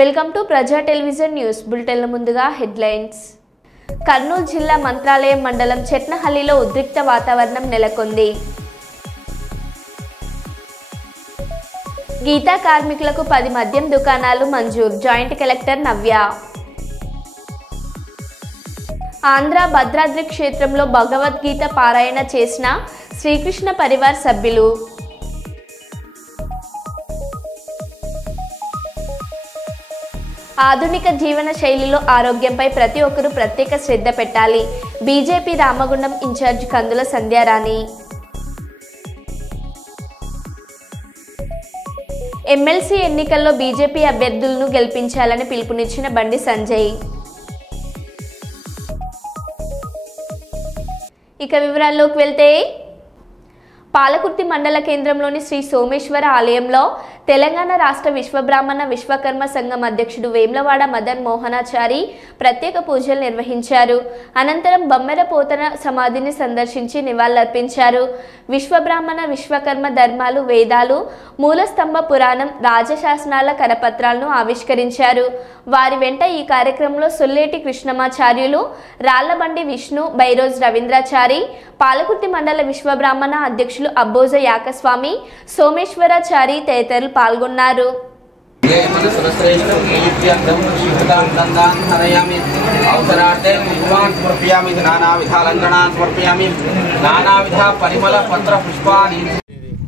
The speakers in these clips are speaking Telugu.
వెల్కమ్ టు ప్రజా టెలివిజన్ న్యూస్ బులెటిన్ల ముందుగా హెడ్లైన్స్. కర్నూలు జిల్లా మంత్రాలయం మండలం చెట్నహల్లిలో ఉద్రిక్త వాతావరణం నెలకొంది. గీతా కార్మికులకు 10 మద్యం దుకాణాలు మంజూరు. జాయింట్ కలెక్టర్ నవ్య. ఆంధ్ర భద్రాద్రి క్షేత్రంలో భగవద్గీత పారాయణ చేసిన శ్రీకృష్ణ పరివార్ సభ్యులు. ఆధునిక జీవన శైలిలో ఆరోగ్యంపై ప్రతి ఒక్కరూ ప్రత్యేక శ్రద్ధ పెట్టాలి. బీజేపీ రామగుండం ఇన్ఛార్జ్ కందుల సంధ్యారాణి. ఎమ్మెల్సీ ఎన్నికల్లో బీజేపీ అభ్యర్థులను గెలిపించాలని పిలుపునిచ్చిన బండి సంజయ్. ఇక వివరాల్లోకి వెళ్తే, పాలకుర్తి మండల కేంద్రంలోని శ్రీ సోమేశ్వర ఆలయంలో తెలంగాణ రాష్ట్ర విశ్వబ్రాహ్మణ విశ్వకర్మ సంఘం అధ్యక్షుడు వేమ్లవాడ మదన్ మోహనాచారి ప్రత్యేక పూజలు నిర్వహించారు. అనంతరం బమ్మెర పోతన సమాధిని సందర్శించి నివాళులర్పించారు. విశ్వబ్రాహ్మణ విశ్వకర్మ ధర్మాలు, వేదాలు, మూలస్తంభ పురాణం, రాజశాసనాల కరపత్రాలను ఆవిష్కరించారు. వారి వెంట ఈ కార్యక్రమంలో సొల్లేటి కృష్ణమాచార్యులు, రాళ్లబండి విష్ణు, బైరోజ్ రవీంద్రాచారి, పాలకుర్తి మండల విశ్వబ్రాహ్మణ అధ్యక్షులు అబ్బోజ యాకస్వామి, సోమేశ్వరాచారి తదితరులు పాల్గొన్నారు.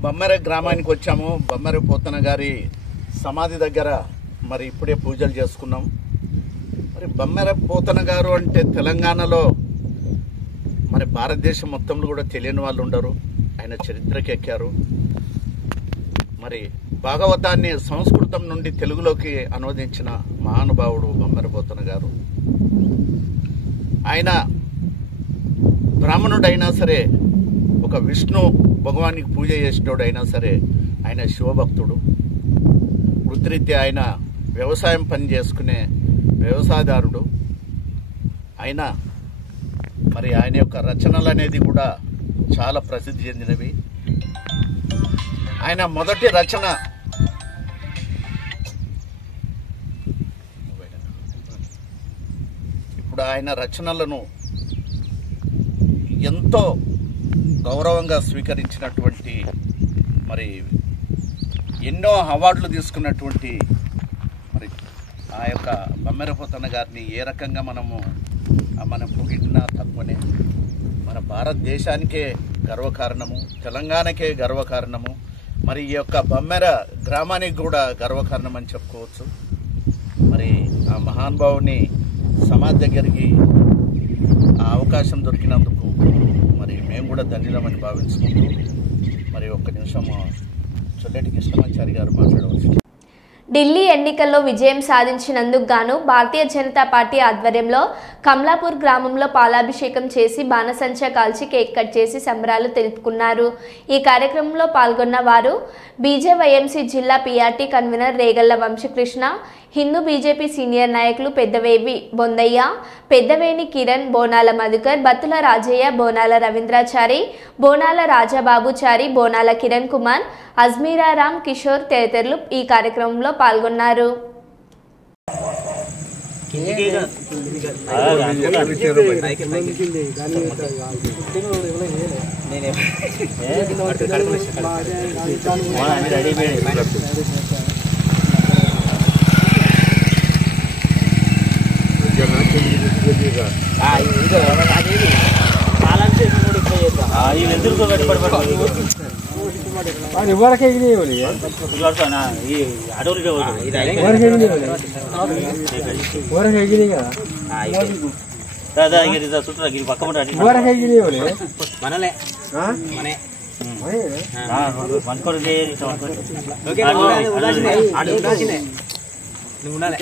బమ్మెర గ్రామానికి వచ్చాము. బమ్మెర పోతన గారి సమాధి దగ్గర మరి ఇప్పుడే పూజలు చేసుకున్నాం. మరి బమ్మెర పోతన గారు అంటే తెలంగాణలో మరి భారతదేశం మొత్తంలో కూడా తెలియని వాళ్ళు ఉండరు. ఆయన చరిత్రకి ఎక్కారు. మరి భాగవతాన్ని సంస్కృతం నుండి తెలుగులోకి అనువదించిన మహానుభావుడు బమ్మెర పోతన గారు. ఆయన బ్రాహ్మణుడైనా సరే, ఒక విష్ణు భగవానికి పూజ చేసేటోడైనా సరే, ఆయన శివభక్తుడు. వృత్తిరీత్యా ఆయన వ్యవసాయం పని చేసుకునే వ్యవసాయదారుడు. మరి ఆయన యొక్క రచనలు అనేది కూడా చాలా ప్రసిద్ధి చెందినవి. ఆయన మొదటి రచన ఇప్పుడు ఆయన రచనలను ఎంతో గౌరవంగా స్వీకరించినటువంటి, మరి ఎన్నో అవార్డులు తీసుకున్నటువంటి మరి ఆ యొక్క బమ్మెర పోతన గారిని ఏ రకంగా మనం పొగిడినా తక్కువనే. మన భారతదేశానికే గర్వకారణము, తెలంగాణకే గర్వకారణము, మరి ఈ యొక్క బమ్మెర గ్రామానికి కూడా గర్వకారణం అని చెప్పుకోవచ్చు. మరి ఆ మహానుభావుని సమాధి దగ్గరికి ఆ అవకాశం దొరికినందుకు మరి మేము కూడా ధన్యులమని భావించుకుంటూ మరి ఒక్క నిమిషం చొల్లెటి కృష్ణమాచారి గారు మాట్లాడవచ్చు. ఢిల్లీ ఎన్నికల్లో విజయం సాధించినందుకు గాను భారతీయ జనతా పార్టీ ఆధ్వర్యంలో కమలాపూర్ గ్రామంలో పాలాభిషేకం చేసి బాణసంచా కాల్చి కేక్ కట్ చేసి సంబరాలు తెలుపుకున్నారు. ఈ కార్యక్రమంలో పాల్గొన్న వారు బీజేవైఎంసీ జిల్లా PRT convener Regalla Vamsa Krishna, Hindu BJP senior నాయకులు పెద్దవేవి బొందయ్య, పెద్దవేణి కిరణ్, బోనాల మధుకర్, బత్తుల రాజయ్య, బోనాల రవీంద్రాచారి, బోనాల రాజాబాబుచారి, బోనాల కిరణ్ కుమార్, అజ్మీరారాం, కిషోర్ తదితరులు ఈ కార్యక్రమంలో పాల్గొన్నారు.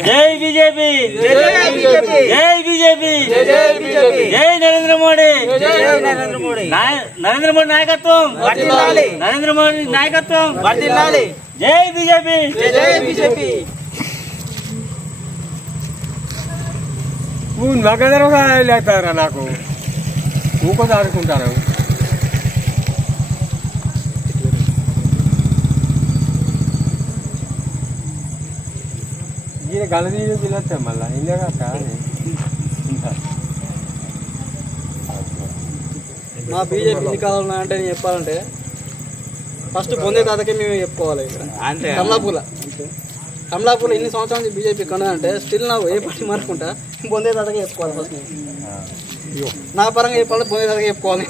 జై బీజేపీ, జై బీజేపీ, జై నరేంద్ర మోడీ, నరేంద్ర మోడీ నాయకత్వం, నరేంద్ర మోడీ నాయకత్వం, జై బీజేపీ, జై బీజేపీ. నగదరగా లేతారా నాకు ఊకొంత ఆడుకుంటాను. ఈయన గలదీలు తినొచ్చా మళ్ళీ ఇందాక మా బీజేపీ ఎన్ని కావాలన్నా అంటే నేను చెప్పాలంటే ఫస్ట్ పొందే తాతకే మేము చెప్పుకోవాలి. కమలాపూర్లో ఎన్ని సంవత్సరాల నుంచి బీజేపీ కొన్నదంటే స్టిల్ నాకు ఏ పార్టీ మార్చుకుంటా పొందే తాతకే చెప్పుకోవాలి. ఫస్ట్ నా పరంగా చెప్పాలంటే పొందే తాతకే చెప్పుకోవాలి.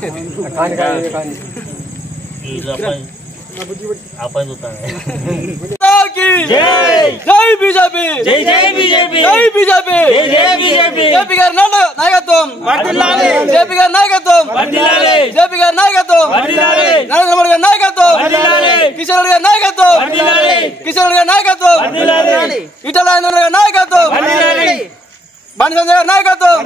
జై బీజేపీ, జై బీజేపీ, జై బీజేపీ, జై బీజేపీ. జేపీ గారి నాయకత్వం, జేపీ గారి నాయకత్వం, జేపీ గారి నాయకత్వం, నరేంద్ర మోడీ గారి నాయకత్వం, కిషన్ రెడ్డి గారి నాయకత్వం, కిషన్ రెడ్డి గారి నాయకత్వం, ఈటల రాజేంద్ర గారి నాయకత్వం, బండి సంజయ్ గారి నాయకత్వం.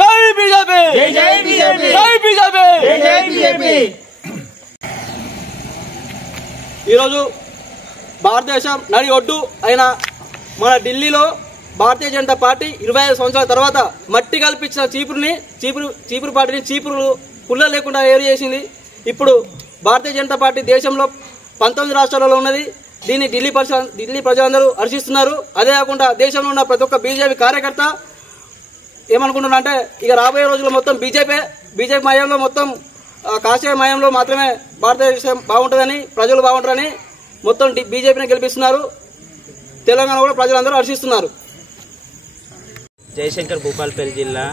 జై బీజేపీ, జై బీజేపీ, జై బీజేపీ, జై బీజేపీ. ఈరోజు భారతదేశం నడి ఒడ్డు అయిన మన ఢిల్లీలో భారతీయ జనతా పార్టీ 25 సంవత్సరాల తర్వాత మట్టి కల్పించిన చీపురు పార్టీని చీపురు పుల్ల లేకుండా ఏరు చేసింది. ఇప్పుడు భారతీయ జనతా పార్టీ దేశంలో 19 రాష్ట్రాలలో ఉన్నది. దీన్ని ఢిల్లీ ప్రజలందరూ హర్షిస్తున్నారు. అదే కాకుండా దేశంలో ఉన్న ప్రతి ఒక్క బీజేపీ కార్యకర్త ఏమనుకుంటున్నారంటే ఇక రాబోయే రోజుల్లో మొత్తం బీజేపీ మయంలో మొత్తం కాషాయ మయంలో మాత్రమే భారతదేశం బాగుంటుందని, ప్రజలు బాగుంటారని మొత్తం బీజేపీని గెలిపిస్తున్నారు. తెలంగాణ కూడా ప్రజలందరూ హర్షిస్తున్నారు. జయశంకర్ భూపాలపల్లి జిల్లా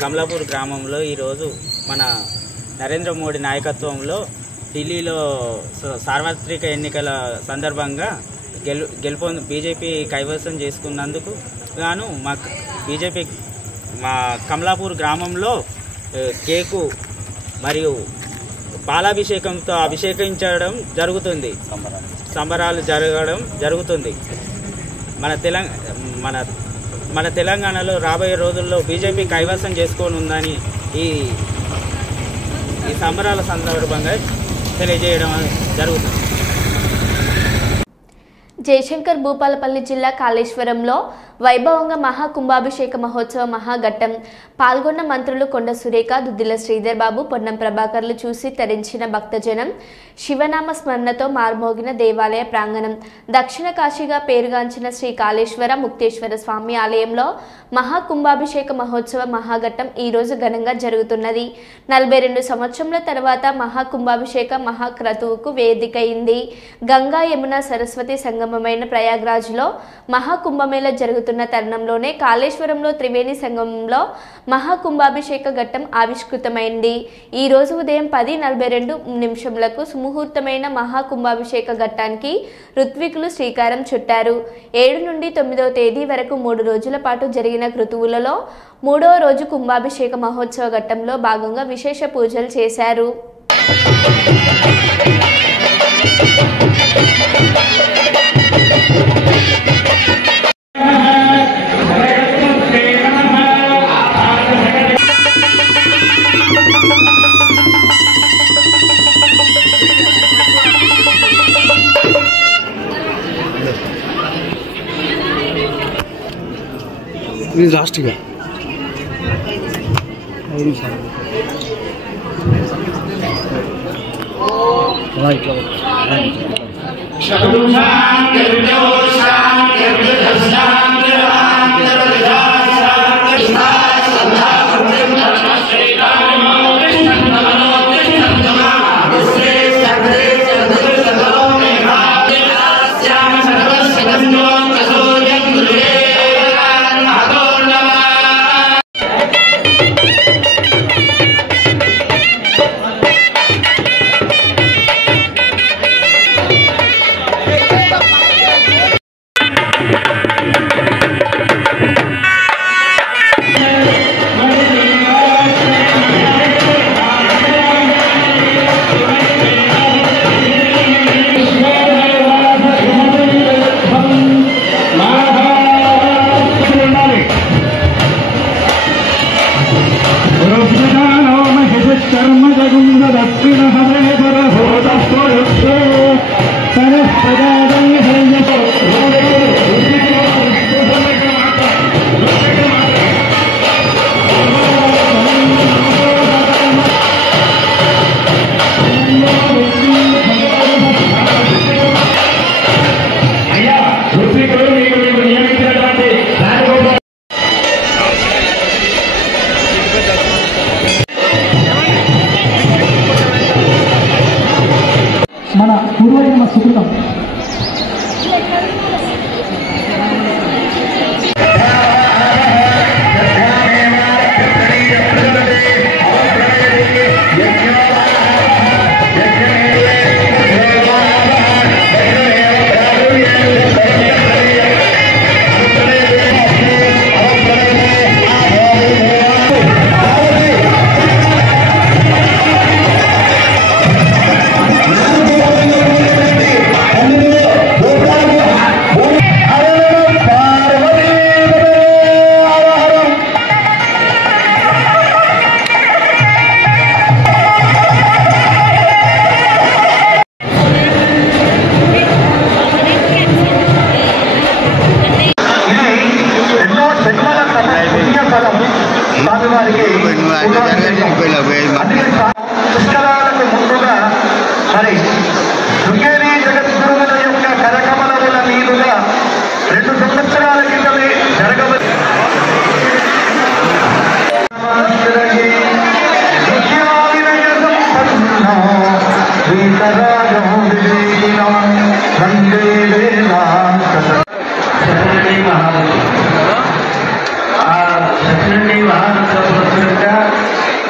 కమలాపూర్ గ్రామంలో ఈరోజు మన నరేంద్ర మోడీ నాయకత్వంలో ఢిల్లీలో సార్వత్రిక ఎన్నికల సందర్భంగా బీజేపీ కైవసం చేసుకున్నందుకు గాను మా కమలాపూర్ గ్రామంలో కేకు మరియు పాలాభిషేకంతో అభిషేకించడం జరుగుతుంది. సంబరాలు జరగడం జరుగుతుంది. మన తెలంగాణలో రాబోయే రోజుల్లో బీజేపీ కైవసం చేసుకొని ఉందని ఈ సంబరాల సందర్భంగా తెలియజేయడం జరుగుతుంది. జయశంకర్ భూపాలపల్లి జిల్లా కాళేశ్వరంలో వైభవంగా మహాకుంభాభిషేక మహోత్సవ మహాఘట్టం పాల్గొన్న మంత్రులు కొండ సురేఖ, దుద్దిల శ్రీధర్ బాబు, పొన్నం ప్రభాకర్లు చూసి తరించిన భక్తజనం. శివనామ స్మరణతో మార్మోగిన దేవాలయ ప్రాంగణం. దక్షిణ కాశీగా పేరుగాంచిన శ్రీ కాళేశ్వర ముక్తేశ్వర స్వామి ఆలయంలో మహాకుంభాభిషేక మహోత్సవ మహాఘట్టం ఈరోజు ఘనంగా జరుగుతున్నది. 42 సంవత్సరాల తర్వాత మహాకుంభాభిషేక మహాక్రతువుకు వేదికైంది. గంగా, యమున, సరస్వతి సంగమమైన ప్రయాగ్రాజ్లో మహాకుంభమేళ జరుగుతున్న తరుణంలోనే కాళేశ్వరంలో త్రివేణి సంగమంలో మహాకుంభాభిషేక ఘట్టం ఆవిష్కృతమైంది. ఈ రోజు ఉదయం 10:42 సుముహూర్తమైన మహాకుంభాభిషేక ఘట్టానికి ఋత్వికులు శ్రీకారం చుట్టారు. 7 నుండి 9వ తేదీ వరకు 3 రోజుల పాటు జరిగిన క్రతువులలో 3వ రోజు కుంభాభిషేక మహోత్సవ ఘట్టంలో భాగంగా విశేష పూజలు చేశారు. ఇది లాస్ట్గా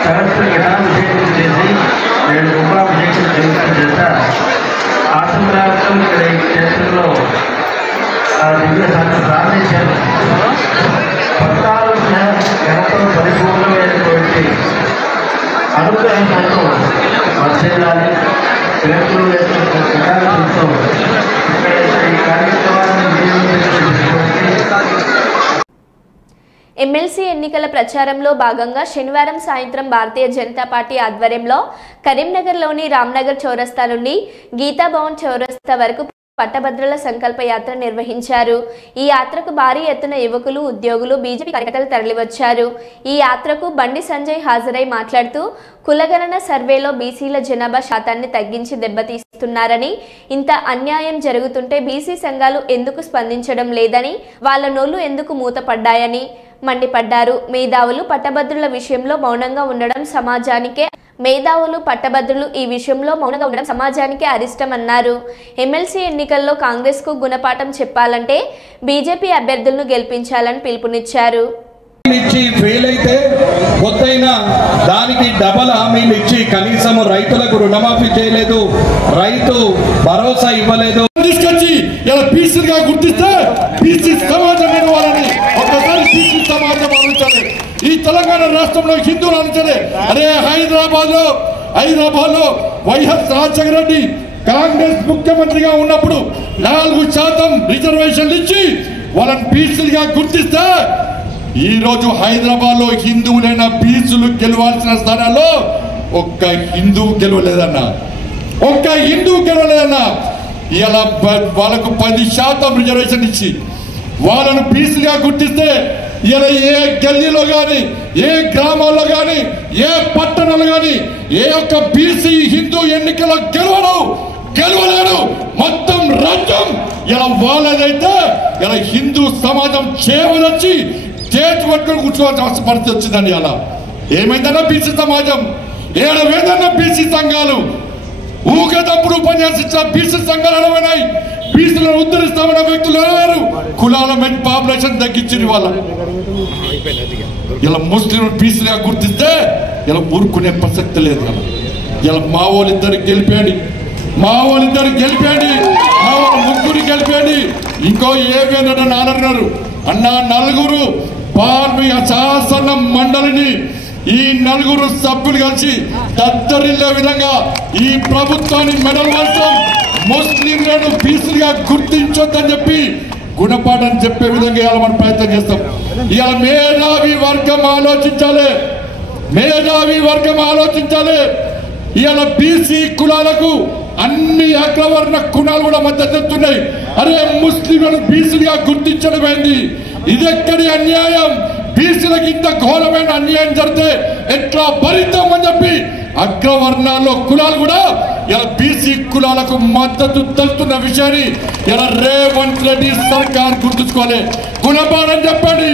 సహస్ర ఘటాభిషేకం చేసి 7 కుంభాభిషేకం చేసిన ఆశీర్వాదం ఇక్కడ ఈ క్షేత్రంలో దివ్య ప్రార్థించారు. భక్తాలతో గణతో పరిపూర్ణమైనటువంటి అనుగ్రహంతో వర్ధిల్లాలి. రేపులు ఘటాభిషేకంతో ఇక్కడ ఈ కార్యక్రమాన్ని ఎమ్మెల్సీ ఎన్నికల ప్రచారంలో భాగంగా శనివారం సాయంత్రం భారతీయ జనతా పార్టీ ఆధ్వర్యంలో కరీంనగర్లోని రామ్నగర్ చౌరస్తా నుండి గీతాభవన్ చౌరస్తా వరకు పట్టభద్రుల సంకల్ప యాత్ర నిర్వహించారు. ఈ యాత్రకు భారీ ఎత్తున యువకులు, ఉద్యోగులు, బీజేపీ కార్యకర్తలు తరలివచ్చారు. ఈ యాత్రకు బండి సంజయ్ హాజరై మాట్లాడుతూ కులగణన సర్వేలో బీసీల జనాభా శాతాన్ని తగ్గించి దెబ్బతీస్తున్నారని, ఇంత అన్యాయం జరుగుతుంటే బీసీ సంఘాలు ఎందుకు స్పందించడం లేదని, వాళ్ళ నోళ్లు ఎందుకు మూతపడ్డాయని మండిపడ్డారు. మేధావులు పట్టభద్రుల విషయంలో మౌనంగా ఉండడం సమాజానికే అరిష్టమన్నారు. ఎమ్మెల్సీ ఎన్నికల్లో కాంగ్రెస్ కు గుణపాఠం చెప్పాలంటే బీజేపీ అభ్యర్థులను గెలిపించాలని పిలుపునిచ్చారు. ఫెయిల్ అయితే కొత్తైనా దానికి డబల్ హామీలు ఇచ్చి కనీసం రైతులకు రుణమాఫీ చేయలేదు, రైతు భరోసా ఇవ్వలేదు. తీసుకొచ్చి ఇలా బీసీగా గుర్తిస్తే బీసీ సమాజం వాళ్ళని ఒకసారి బీసీ సమాజం ఆలోచించాలి. ఈ తెలంగాణ రాష్ట్రంలో హిందువులు ఆలోచించాలి. అరే హైదరాబాద్ లో వైఎస్ రాజశేఖర రెడ్డి కాంగ్రెస్ ముఖ్యమంత్రిగా ఉన్నప్పుడు 4% రిజర్వేషన్లు ఇచ్చి వాళ్ళని బీసీలుగా గుర్తిస్తే ఈ రోజు హైదరాబాద్ లో హిందువులైన బీసీలు గెలవాల్సిన స్థానాల్లో ఒక్క హిందువు గెలవలేదన్నా. ఇలా వాళ్ళకు 10% రిజర్వేషన్ ఇచ్చి వాళ్ళను బీసీలుగా గుర్తిస్తే ఇలా ఏ గల్లీలో కానీ, ఏ గ్రామాల్లో కానీ, ఏ పట్టణంలో కానీ ఏ ఒక్క బీసీ హిందూ ఎన్నికల్లో గెలవలేడు. మొత్తం రాజ్యం ఇలా వాళ్ళదైతే ఇలా హిందూ సమాజం చేవలొచ్చి చేతి పట్టుకొని కూర్చోవాల్సిన పరిస్థితి వచ్చిందండి. అలా ఏమైందన్నా బీసీ సమాజం, ఏడవేదన్నా బీసీ సంఘాలు ఊగేటప్పుడు ఉపన్యాసించిన బీసీ సంఘాలు ఎడవైనాయి. బీసీలను ఉద్ధరిస్తామన్న వ్యక్తులు ఎడవారు. కులాల మెన్ పాపులేషన్ తగ్గించింది వాళ్ళ. ఇలా ముస్లింలు బీసీగా గుర్తిస్తే ఇలా ఊరుకునే ప్రసక్తి లేదు. ఇలా మా వాళ్ళిద్దరు గెలిపేయండి, మా వాళ్ళ ముగ్గురు గెలిపేయండి. ఇంకో ఏవేంటంటే నాలుగున్నారు అన్న, నలుగురు పార్మిక శాసన మండలిని ఈ 4 సభ్యులు కలిసి దద్దరిల్లే విధంగా ఈ ప్రభుత్వాన్ని మెడల్ వంచడం, ముస్లింలను బీసీలుగా గుర్తించొద్దని చెప్పి గుణపాఠం చెప్పే విధంగా ఇవాళ మనం ప్రయత్నం చేస్తాం. ఇవాళ మేధావి వర్గం ఆలోచించాలి. ఇవాళ బీసీ కులాలకు అన్ని అగ్రవర్ణ కులాలు కూడా మద్దతు ఇస్తున్నాయి. అరే ముస్లింలను బీసీలుగా గుర్తించడం ఏంది? ఇదెక్కడి అన్యాయం? బీసీలకు ఇంత ఘోరమైన అన్యాయం జరిగితే ఎట్లా భరిద్దామని చెప్పి అగ్రవర్ణాల్లో కులాలు కూడా ఇలా బీసీ కులాలకు మద్దతు తెలుస్తున్న విషయాన్ని ఇలా రేవంత్ రెడ్డి సర్కార్ గుర్తుంచుకోవాలి. గుణపాఠం చెప్పండి,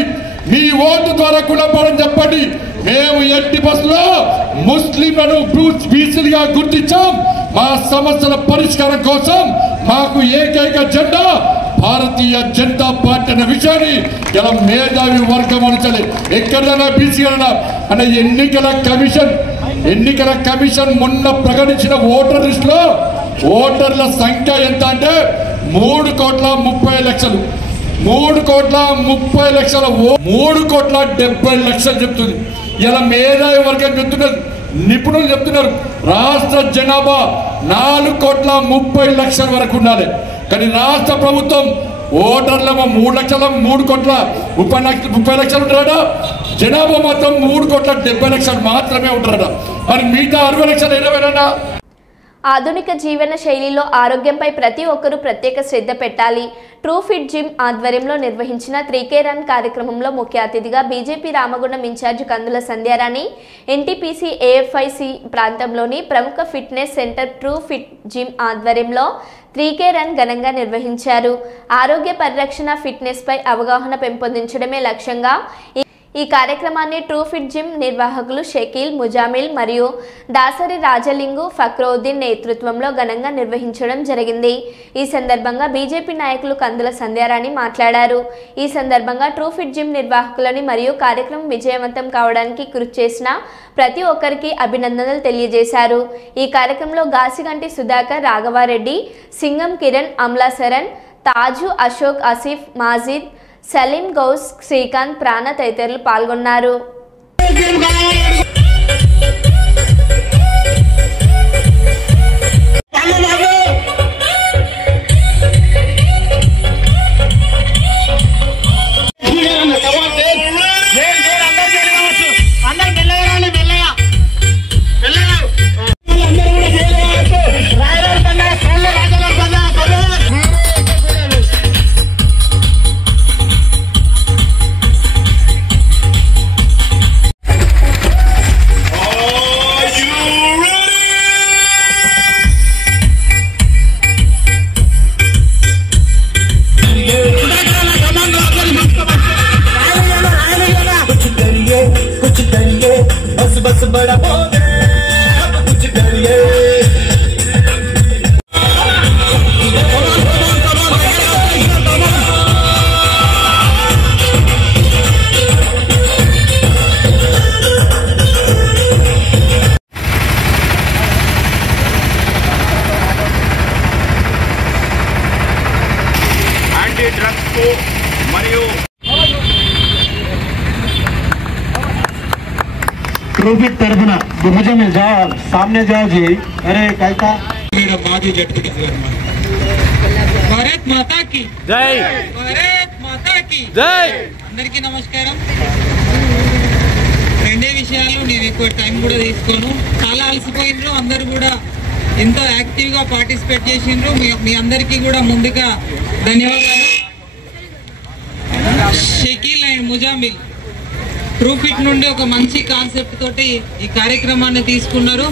మీ ఓటు ద్వారా గుణపాఠం చెప్పండి. మేము ఎట్టి బస్సులో ముస్లింలను బీసీలుగా గుర్తించాం. మా సమస్యల పరిష్కారం కోసం మాకు ఏకైక జెండా భారతీయ జనతా పార్టీ అనే విషయాన్ని ఇలా మేధావి వర్గం అనుచలే. ఎక్కడైనా బీసీ అన్న ఎన్నికల కమిషన్ మొన్న ప్రకటించిన ఓటర్ లిస్ట్ లో ఓటర్ల సంఖ్య ఎంత అంటే 3,30,00,000 3,70,00,000 చెప్తుంది. ఇలా మేధావి వర్గం చెప్తున్నారు, నిపుణులు చెప్తున్నారు రాష్ట్ర జనాభా 4,30,00,000 వరకు ఉండాలి. కానీ రాష్ట్ర ప్రభుత్వం ఓటర్లేమో 3,30,00,000 ఉంటారట, జనాభా మొత్తం 3,70,00,000 మాత్రమే ఉంటారట. మరి మిగతా 60,00,000 ఏమైనా? ఆధునిక జీవన శైలిలో ఆరోగ్యంపై ప్రతి ఒక్కరూ ప్రత్యేక శ్రద్ధ పెట్టాలి. ట్రూ ఫిట్ జిమ్ ఆధ్వర్యంలో నిర్వహించిన 3K రన్ కార్యక్రమంలో ముఖ్య అతిథిగా బీజేపీ రామగుండం ఇన్ఛార్జ్ కందుల సంధ్యారాణి, ఎన్టీపీసీ ఏఎఫ్ఐసి ప్రాంతంలోని ప్రముఖ fitness centre true fit gym ఆధ్వర్యంలో 3K రన్ ఘనంగా నిర్వహించారు. ఆరోగ్య పరిరక్షణ, ఫిట్నెస్ పై అవగాహన పెంపొందించడమే లక్ష్యంగా ఈ కార్యక్రమాన్ని ట్రూ ఫిట్ జిమ్ నిర్వాహకులు షకీల్, ముజామిల్ మరియు దాసరి రాజలింగు ఫక్రౌద్దీన్ నేతృత్వంలో ఘనంగా నిర్వహించడం జరిగింది. ఈ సందర్భంగా బీజేపీ నాయకులు కందుల సంధ్యారాణి మాట్లాడారు. ఈ సందర్భంగా ట్రూ ఫిట్ జిమ్ నిర్వాహకులని మరియు కార్యక్రమం విజయవంతం కావడానికి కృషి చేసిన ప్రతి ఒక్కరికి అభినందనలు తెలియజేశారు. ఈ కార్యక్రమంలో గాసిగంటి సుధాకర్, రాఘవారెడ్డి, సింగం కిరణ్, అమ్లాసరన్, తాజు, అశోక్, ఆసిఫ్, మాజిద్, సలీం, గౌస్, శ్రీకాంత్, ప్రాణ తదితరులు పాల్గొన్నారు. ट्रॉफिक तरफना मुझे में जाओ, सामने जाओ जी. अरे कैसा मेरा माजी जट्टी की भारत माता की जय, भारत माता की जय. అందరికీ నమస్కారం. రెండే విషయాలు, నేను ఎక్కువ టైం కూడా తీసుకోను. చాలా అలసిపోయినరు, అందరు కూడా ఎంతో యాక్టివ్ గా పార్టిసిపేట్ చేసిండ్రు. మీ అందరికీ కూడా ముందుగా ధన్యవాదాలు. Shakeel and Muzammil true fit నుండి ఒక మంచి కాన్సెప్ట్ తోటి ఈ కార్యక్రమాన్ని తీసుకున్నారు.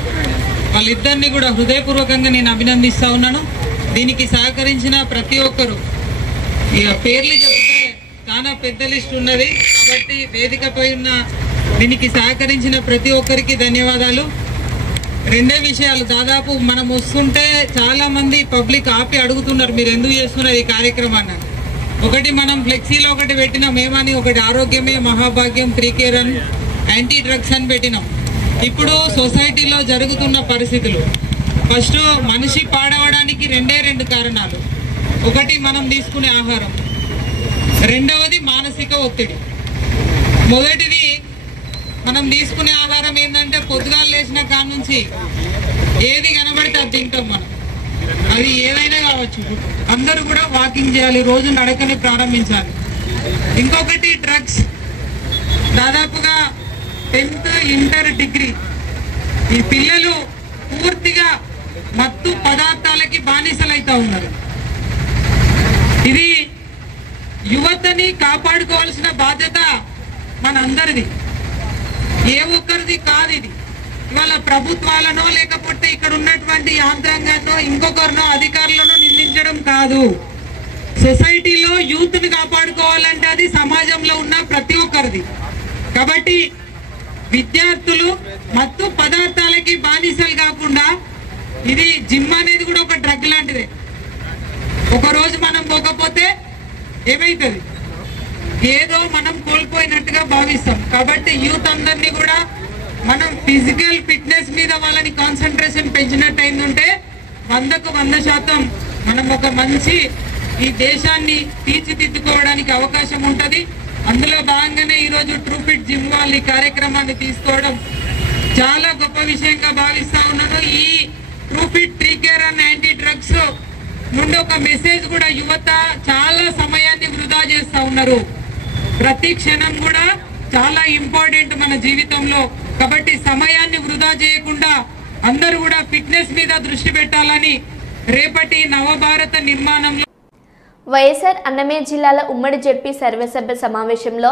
వాళ్ళిద్దరిని కూడా హృదయపూర్వకంగా నేను అభినందిస్తా ఉన్నాను. దీనికి సహకరించిన ప్రతి ఒక్కరు, ఇక పేర్లు చెప్తే చాలా పెద్ద లిస్ట్ ఉన్నది కాబట్టి వేదికపై ఉన్న దీనికి సహకరించిన ప్రతి ఒక్కరికి ధన్యవాదాలు. రెండే విషయాలు, దాదాపు మనం వస్తుంటే చాలా మంది పబ్లిక్ ఆపి అడుగుతున్నారు మీరు ఎందుకు చేస్తున్నారు ఈ కార్యక్రమాన్ని. ఒకటి మనం ఫ్లెక్సీలో ఒకటి పెట్టినాం ఏమని, ఒకటి ఆరోగ్యమే మహాభాగ్యం, 3K రన్, యాంటీ డ్రగ్స్ అని పెట్టినాం. ఇప్పుడు సొసైటీలో జరుగుతున్న పరిస్థితులు, ఫస్ట్ మనిషి పాడవడానికి రెండు కారణాలు. ఒకటి మనం తీసుకునే ఆహారం, రెండవది మానసిక ఒత్తిడి. మొదటిది మనం తీసుకునే ఆహారం ఏంటంటే పొద్దుగాల లేచిన కాడ నుంచి ఏది కనబడితే అది తింటాం మనం. అది ఏదైనా కావచ్చు. అందరూ కూడా వాకింగ్ చేయాలి, రోజు నడకని ప్రారంభించాలి. ఇంకొకటి డ్రగ్స్. దాదాపుగా 10th, ఇంటర్, డిగ్రీ ఈ పిల్లలు పూర్తిగా మత్తు పదార్థాలకి బానిసలైతా ఉన్నారు. ఇది యువతని కాపాడుకోవాల్సిన బాధ్యత మనందరిది, ఏ ఒక్కరిది కాదు. ఇది ఇవాళ ప్రభుత్వాలనో లేకపోతే ఇక్కడ ఉన్నటువంటి యాంత్రాంగాన్నో ఇంకొకరినో అధికారులను నిందించడం కాదు. సొసైటీలో యూత్ ని కాపాడుకోవాలంటే అది సమాజంలో ఉన్న ప్రతి ఒక్కరిది. కాబట్టి విద్యార్థులు మత్తు పదార్థాలకి బానిసలు కాకుండా, ఇది జిమ్ అనేది కూడా ఒక డ్రగ్ లాంటిదే. ఒక రోజు మనం పోకపోతే ఏమైతుంది, ఏదో మనం కోల్పోయినట్టుగా భావిస్తాం. కాబట్టి యూత్ అందరినీ కూడా మనం ఫిజికల్ ఫిట్నెస్ మీద వాళ్ళని కాన్సన్ట్రేషన్ పెంచినట్టయిందంటే 100కు 100% మనం ఒక మంచి ఈ దేశాన్ని తీర్చిదిద్దుకోవడానికి అవకాశం ఉంటుంది. అందులో భాగంగానే ఈరోజు ట్రూ ఫిట్ జిమ్ వాళ్ళు ఈ కార్యక్రమాన్ని తీసుకోవడం చాలా గొప్ప విషయంగా భావిస్తా ఉన్నాను. ఈ true fit 3K run anti drugs నుండి ఒక మెసేజ్ కూడా, యువత చాలా సమయాన్ని వృధా చేస్తా ఉన్నారు. ప్రతి క్షణం కూడా చాలా ఇంపార్టెంట్ మన జీవితంలో. కాబట్టి సమయాన్ని వృధా చేయకుండా అందరూ కూడా ఫిట్నెస్ మీద దృష్టి పెట్టాలని రేపటి నవభారత నిర్మాణంలో వైఎస్ఆర్ అన్నమయ్య జిల్లాల ఉమ్మడి జెడ్పీ సర్వసభ్య సమావేశంలో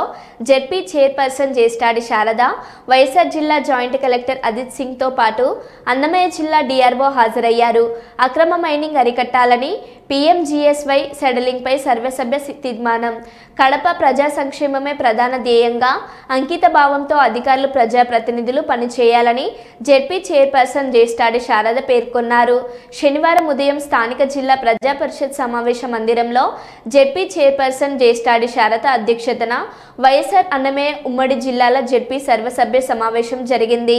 జెడ్పీ చైర్పర్సన్ జేస్టాడి శారద, వైఎస్ఆర్ జిల్లా జాయింట్ కలెక్టర్ అజిత్ సింగ్తో పాటు అన్నమయ్య జిల్లా డిఆర్ఓ హాజరయ్యారు. అక్రమ మైనింగ్ అరికట్టాలని PMGSY సెడలింగ్పై సర్వసభ్య తీర్మానం. కడప ప్రజా సంక్షేమమే ప్రధాన ధ్యేయంగా అంకిత భావంతో అధికారులు ప్రజాప్రతినిధులు పనిచేయాలని జెడ్పీ చైర్పర్సన్ జేస్టాడి శారద పేర్కొన్నారు. శనివారం ఉదయం స్థానిక జిల్లా ప్రజా పరిషత్ సమావేశ మందిరంలో జెడ్పీ చైర్పర్సన్ జేస్టాడి శారద అధ్యక్షతన వైఎస్ఆర్ అన్నమయ్య ఉమ్మడి జిల్లాల జెడ్పీ సర్వసభ్య సమావేశం జరిగింది.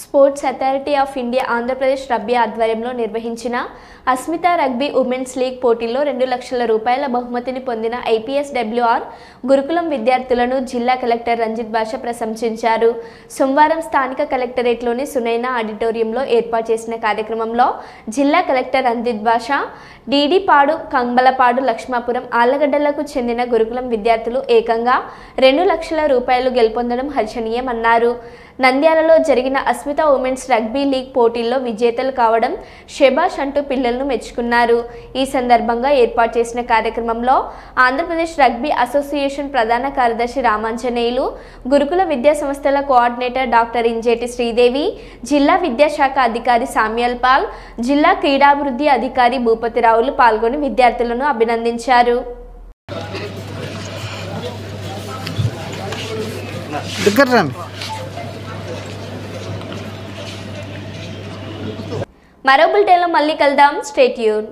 Sports authority of India Andhra Pradesh rugby ఆధ్వర్యంలో నిర్వహించిన అస్మిత రగ్బీ ఉమెన్స్ లీగ్ పోటీల్లో 2 లక్షల రూపాయల బహుమతిని పొందిన IPSWR గురుకులం విద్యార్థులను జిల్లా కలెక్టర్ రంజిత్ భాషా ప్రశంసించారు. సోమవారం స్థానిక కలెక్టరేట్లోని సునైనా ఆడిటోరియంలో ఏర్పాటు చేసిన కార్యక్రమంలో జిల్లా కలెక్టర్ రంజిత్ భాషా డీడీపాడు, కంబలపాడు, లక్ష్మాపురం, ఆళ్లగడ్డలకు చెందిన గురుకులం విద్యార్థులు ఏకంగా 2 లక్షల రూపాయలు గెలుపొందడం హర్షణీయమన్నారు. నంద్యాలలో జరిగిన అస్మిత ఉమెన్స్ రగ్బీ లీగ్ పోటీల్లో విజేతలు కావడం షెబాష్ అంటూ పిల్లలను మెచ్చుకున్నారు. ఈ సందర్భంగా ఏర్పాటు చేసిన కార్యక్రమంలో ఆంధ్రప్రదేశ్ రగ్బీ అసోసియేషన్ ప్రధాన కార్యదర్శి రామాంజనేయులు, గురుకుల విద్యా సంస్థల కోఆర్డినేటర్ డాక్టర్ ఇంజేటి శ్రీదేవి, జిల్లా విద్యాశాఖ అధికారి సామ్యల్ పాల్, జిల్లా క్రీడాభివృద్ధి అధికారి భూపతిరావులు పాల్గొని విద్యార్థులను అభినందించారు. మరో బులెటిన్లో మళ్ళీ కలుద్దాం. Stay tune.